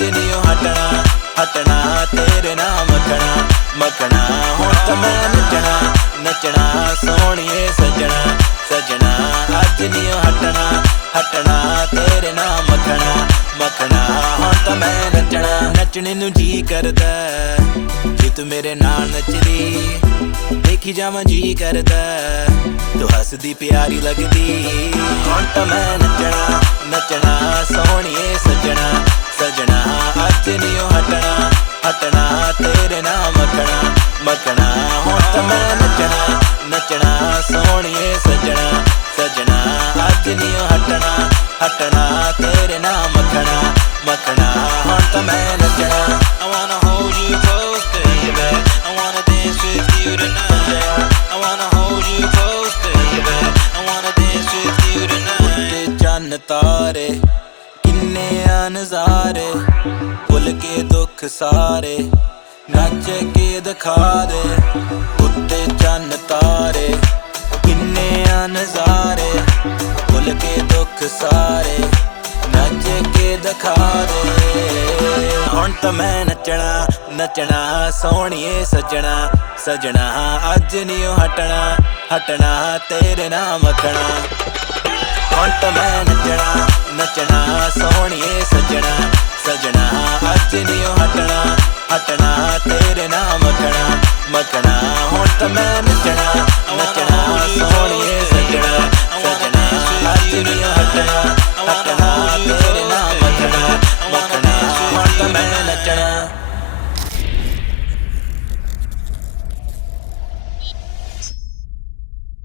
अज नहीं हटना हटना तेरे नाम मखना मखना हुण तां मैं नचना नचना सोहणिए सजना सजना अज नहीं हटना हटना तेरे नाम मखना मखना हुण तां मैं नचना नचने नूं जी करदा जे तू मेरे नाल नचदी देखी जावां जी करदा तू हसदी प्यारी लगदी हुण तां मैं नचना नचना सोहणिए सजना सजना अज नहीं हटना हटना तेरे नाम मखना मखना हुण तां मैं नचना नचना सोहणिए सजना सजना अज नहीं हटना हटना तेरे नाम मखना मखना हुण तां मैं नचना I wanna hold you close baby I wanna dance with you tonight I wanna hold you close baby I wanna dance with you tonight चन्न तारे किन्ने नज़ारे भुल के दुख सारे नच के दिखा दे उत्ते चन्न तारे किन्ने नज़ारे भुल के दुख सारे नच के दिखा दे हुण तां मैं नचना नचना सोहणिए सजना सजना अज नहीं हटना हटना तेरे नाम मखना हुण तां मैं नचना नचना सोहणिए सजना सजना अज नहीं हटना हटना तेरे नाम मखना मखना हुण तां मैं नचना नचना सोहणिए सजना सजना अज नहीं हटना हटना